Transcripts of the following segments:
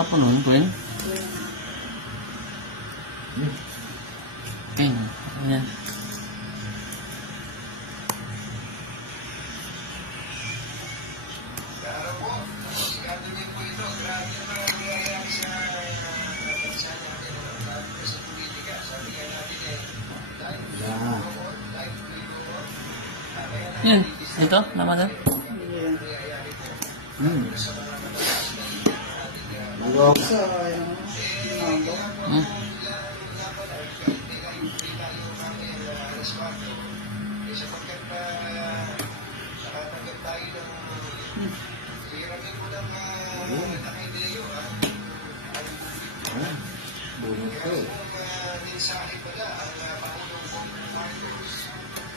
apa nun, Gwen? King. Ayan. Yan. Ito, naman na.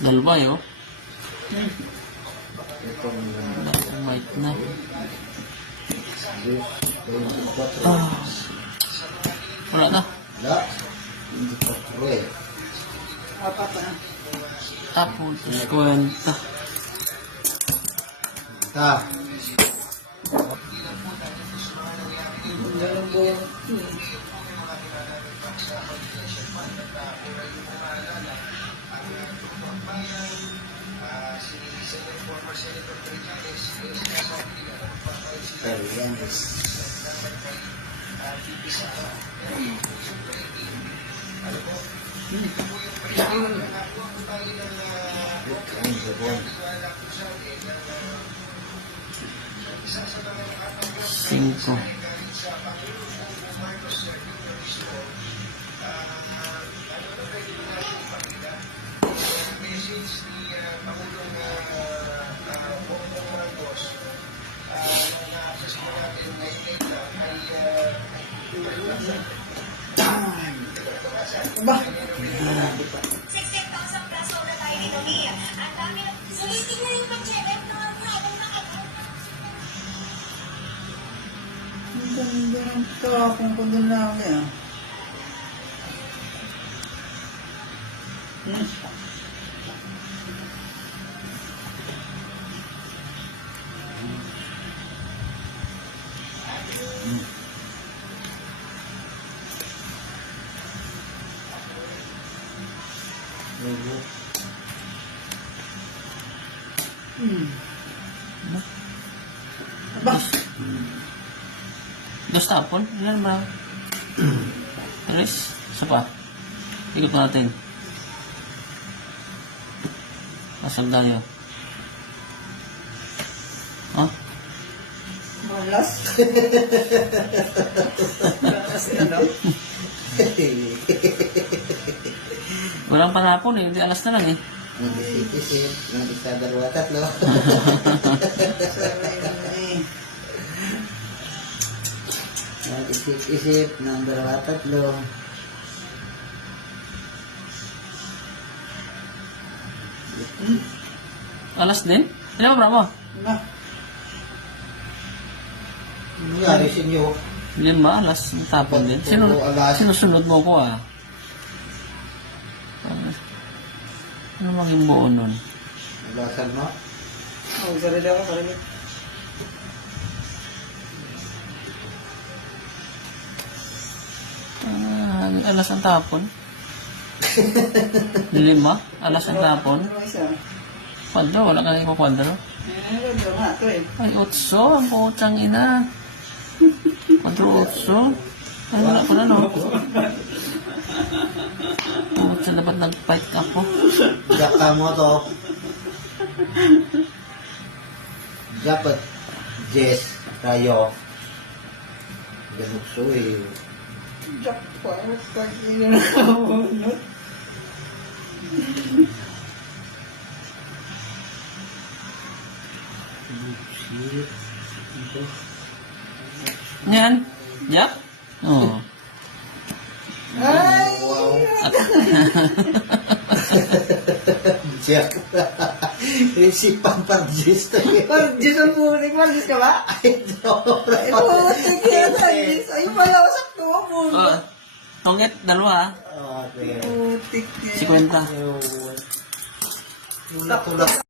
Dalba yun. Mic na. Wala na. Tapos, kwenta. Cinco. Ba? 16,000 plus sold na tayo dito ni. Ang dami na. Sulitin nyo yung pag-check up na problem na ako. Ang ganda ng tapong ko doon lang eh. Ba? Dos tapon? Ilan ba? Alis? Isa pa? Ikot natin. Masag na yun. Ha? Malas? Malas na lang. Walang panapon eh. Hindi alas na lang eh. Nag-isip-isip, nag-isa dalawa, tatlo. Nag-isip-isip, ng dalawa, tatlo. Alas din? Ilan ba mo? Na. Nangyari sa inyo, Ilan ba? Alas tapon din? Alas. Sinusunod mo ko ah. Ano maging buo nun? nalasan mo? Oh, sarili ako, sarili. Alas ang tapon? Lima? Alas ang tapon? Ano isa? Kwadro? Wala ka na yung kwadro? Ganda nga ito eh. Ay, utso. Ang putang ina. Kwadro utso. Ay, wala ko na no. Utso, dapat nag-fight ako. Jaka mo to. Dapat Jess, tayo. Ganun so eh. Jack pa. Pag-ino na ako. Shit. Yan. Yap. Oo. Ay! Jack. Resipan pang Jess to yun. Pag-Diyos ang muling. Pag-Diyos ka ba? Ito. Ay, putik yan. Pag-Diyos. Ay, malawas ako. Tongit, dalawa. Okay. Putik yan. 50. Tulak-tulak.